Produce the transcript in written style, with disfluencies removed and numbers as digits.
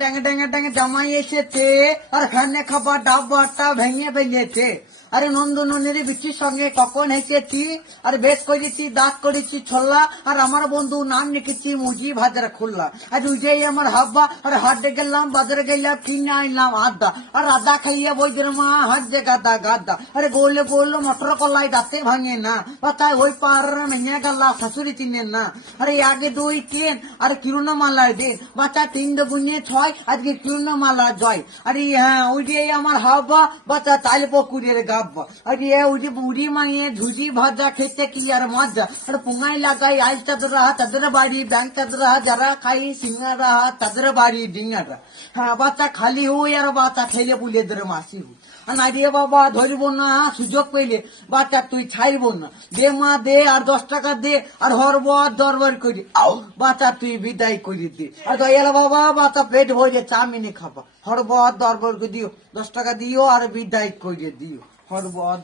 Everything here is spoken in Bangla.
ড্যাঙে ড্যাঙে ড্যাঙে জামাই এসেছে আর ফ্যানে খাবার ডাব্বাটা ভেঙে ফেলেছে। আরে নন্দনের বিচির সঙ্গে কখন হেসেছি আর বেশ করেছি দাঁত করেছি ছোল্লা আর আমার বন্ধু নাম লিখেছি মুজি ভাজার খুল্লা। আর উজেই আমার হাব্বা আর হাটে গেলাম বাজারে গেলাম কিনে আনলাম আড্ডা আর আদা খাইয়ে বইদের মা হাজে গাদা গাদা। আরে গোলে গোল মটর কলাই দাঁতে ভাঙে না তাই ওই পার মেয়ে গাল্লা শাশুড়ি চিনেন না। আরে আগে 2 3 আর কিরুনা মালায় দিন বাচ্চা 3 গুণে 6 আজকে কিরুনা মালা জয়। আরে হ্যাঁ ওই যে আমার হাব্বা বাচ্চা তাইল পুকুরের গাব্বা। আরে ওই যে বুড়ি মাইয়ে ঝুজি ভাজা খেতে কি আর মজা। আর পুঙ্গাই লাগাই আইল চাদরা তাদের বাড়ি ব্যাংক চাদরা যারা খাই সিঙ্গারা তাদের বাড়ি ডিঙ্গারা। হ্যাঁ বাচ্চা খালি হই আর বাচ্চা খেলে বুলেদের মাসি হই। আর না রে বাবা ধরবো না সুযোগ পেলে বাচ্চা তুই ছাড়বো না দে মা দে আর 10 টাকা দে আর হরবর দরবার করি বাচ্চা তুই বিদায় করে দে। আর দয়াল বাবা বাচ্চা পেট ভরে চাউমিনে খাবা হরবর দরবার করে দিও 10 টাকা দিও আর বিদায় করে দিও হরবর।